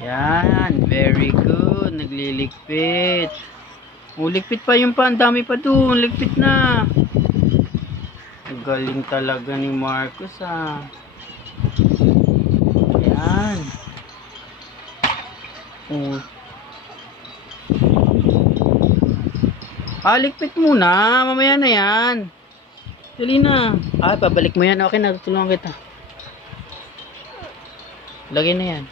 Yan, very good. Nagliligpit. Ligpit pa yung pa. Ang dami pa doon. Ligpit na. Galing talaga ni Marcus Yan. Ligpit muna. Mamaya na yan. Dali na. Pabalik mo yan. Okay na. Tutulungan kita. Lagay na yan.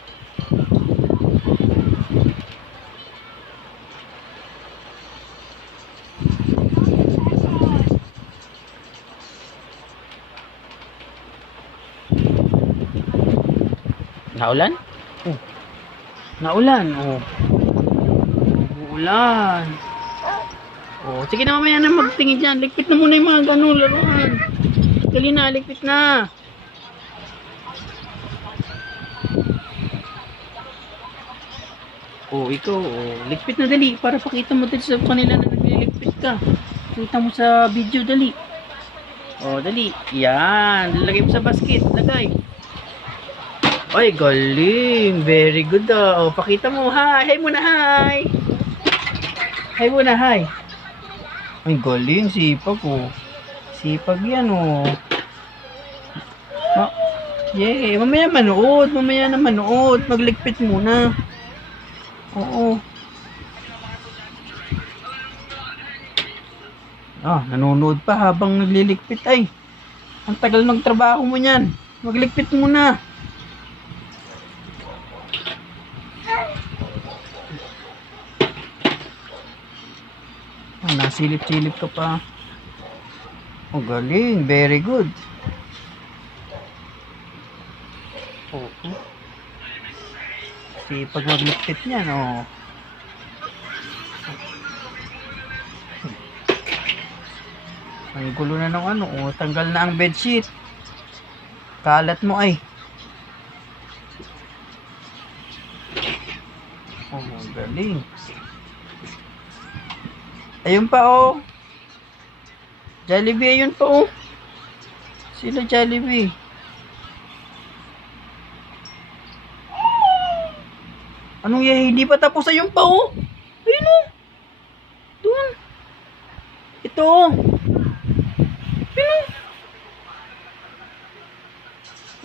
Naulan? Naulan. Uulan. Sige na, mamaya na magtingin dyan. Ligpit na muna yung mga ganun laruan. Dali na, ligpit na. Ikaw. Ligpit na dali. Para pakita mo dali sa kanila na nagliligpit ka. Kita mo sa video, dali. Dali. Yan. Lagay mo sa basket. Lagay. Ay, galing. Very good pakita mo. Hi. Hi muna, hi. Hi muna, hi. Ay, galing. Sipag Sipag yan Yeah. Mamaya manood. Mamaya na manood. Magligpit muna. Nanonood pa habang nagliligpit. Ay, ang tagal ng trabaho mo yan. Magligpit muna. Nasilip-silip ka pa. Galing. Very good. Sipag magligpit niyan. Ang gulo na ng tanggal na ang bedsheet. Kalat mo ay. Galing. Ayun pa Jollibee, ayun pa Sila Jollibee. Anong hindi pa tapos? Ayun pa Ayun Doon. Ito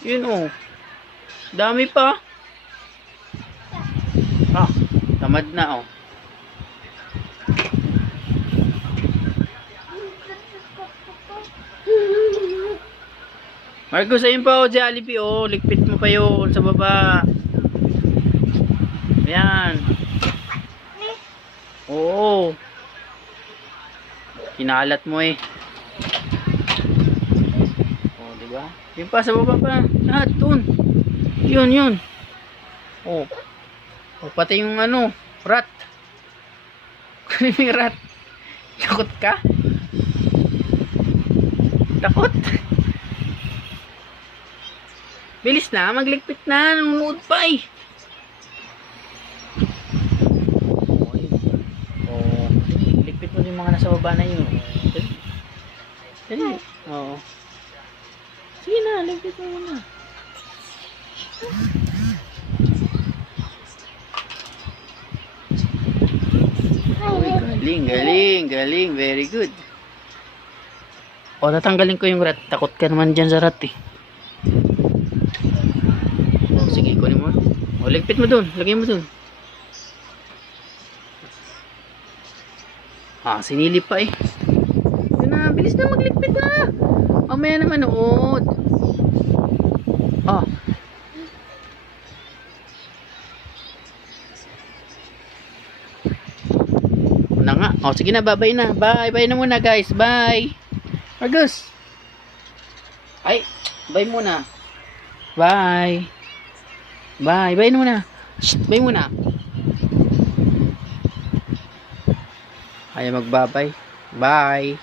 Yun Dami pa. Tamad na Marcus, ayun pa Jollibee ligpit mo pa yun sa baba. Ayan. Kinalat mo diba? Yun pa sa baba pa. Lahat dun. Yun. Pati yung rat. Yung rat. Takot ka? Takot? Bilis na, magligpit na. Nanonood pa ligpit mo yung mga nasa baba na yun. Dali. Sige na, ligpit mo muna. Galing. Very good. Tatanggalin ko yung rat. Takot ka naman dyan sa rat Sige, kunin mo. Ligpit mo dun. Lagay mo dun. Sinilip pa Yun na, bilis na magligpit na. Mamaya na manood. Sige na, bye na. Bye na muna guys. Bye. Marcus. Ay, bye muna. Bye na muna. Bye muna. Ay, magbabay. Bye.